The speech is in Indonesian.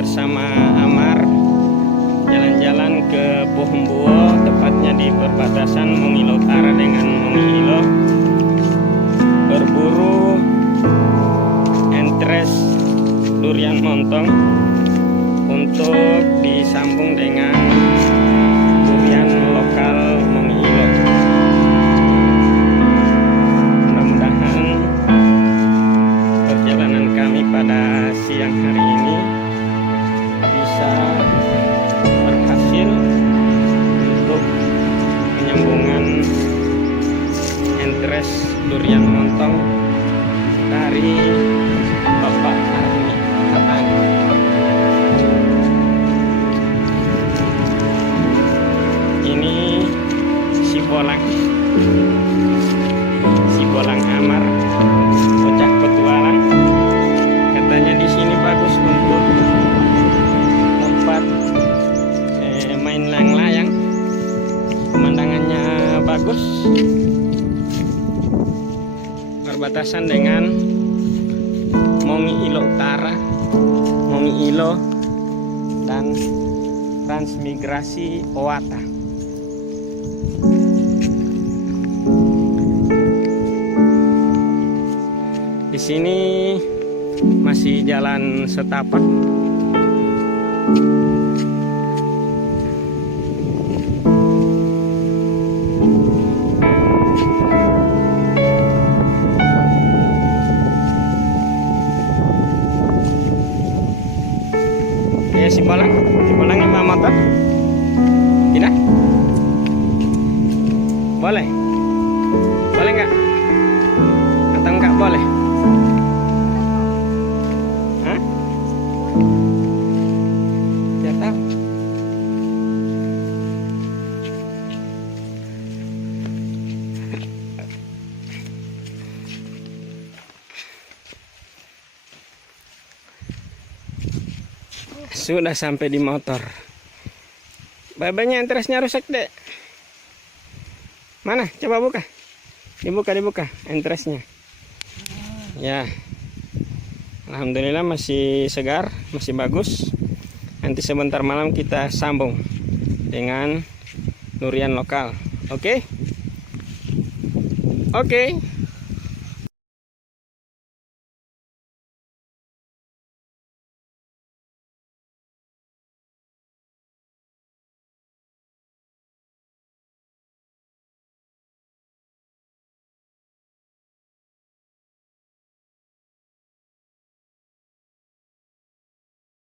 bersama Amar jalan-jalan ke Pohombuo, tepatnya di perbatasan Mongilo Utara dengan Mongilo, berburu entres durian montong untuk disambung dengan durian lokal Mongilo. Mudah-mudahan perjalanan kami pada siang hari ini bisa berhasil untuk penyambungan entres durian montong dari Bapak Armi Katani. Ini si Bolang Amar, bocah petualang. Katanya di sini bagus untuk tempat main layang-layang, pemandangannya bagus, perbatasan dengan Mongilo Utara, Mongilo dan transmigrasi Owata. Di sini masih jalan setapak. Ya, si Bolang lima motor. Tidak? Boleh? Boleh nggak? Atau nggak boleh? Hah? Tidak tahu. Sudah sampai di motor. Babanya entresnya rusak, Dek. Mana? Coba buka. Dibuka entresnya. Ya. Alhamdulillah masih segar, masih bagus. Nanti sebentar malam kita sambung dengan durian lokal. Oke? Oke.